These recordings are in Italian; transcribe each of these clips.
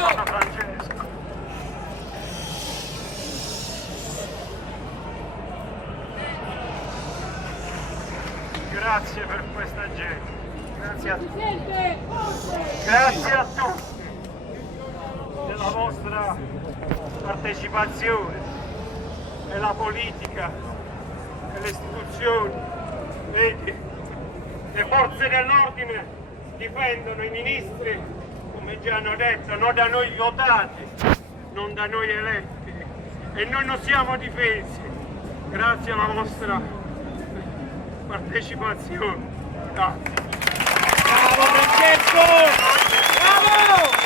Papa Francesco. Grazie per questa gente, grazie a tutti della vostra partecipazione e la politica e le istituzioni. Vedi, le forze dell'ordine difendono i ministri, come già hanno detto, non da noi votati, non da noi eletti, e noi non siamo difesi grazie alla vostra partecipazione. Grazie. Bravo Francesco! Bravo!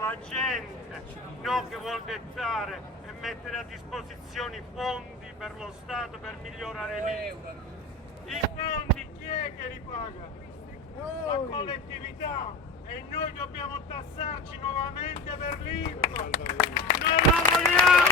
La gente non che vuol dettare e mettere a disposizione fondi per lo Stato per migliorare l'Ilva. I fondi chi è che li paga? La collettività, e noi dobbiamo tassarci nuovamente per l'Ilva. Non la vogliamo!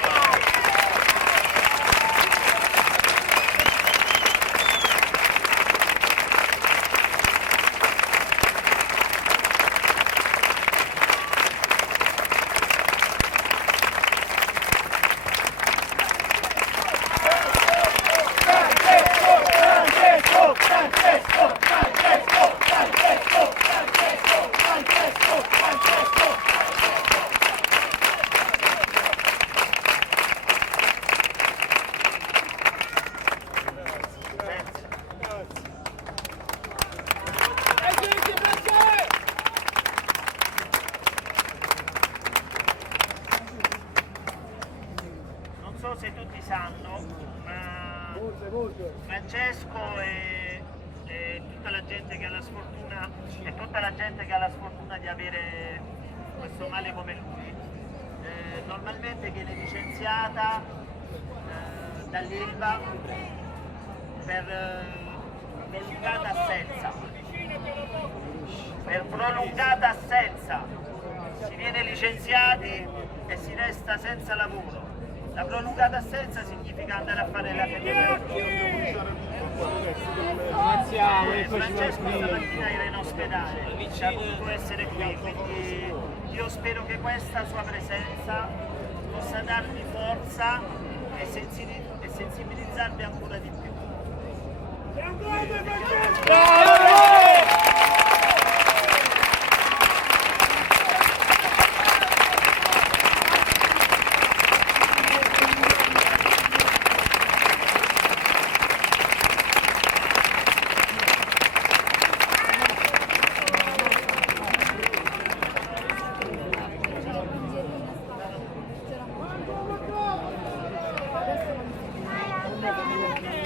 Non so se tutti sanno, ma Francesco e tutta la gente che ha la sfortuna, di avere questo male come lui, normalmente viene licenziata dall'Ilva per prolungata assenza. Per prolungata assenza si viene licenziati e si resta senza lavoro. La prolungata assenza significa andare a fare la febbre. Francesco stamattina era in ospedale, ha voluto essere qui, quindi io spero che questa sua presenza possa darvi forza e sensibilizzarvi ancora di più.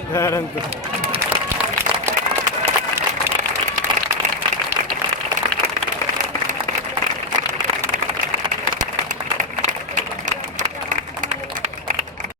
Garanto.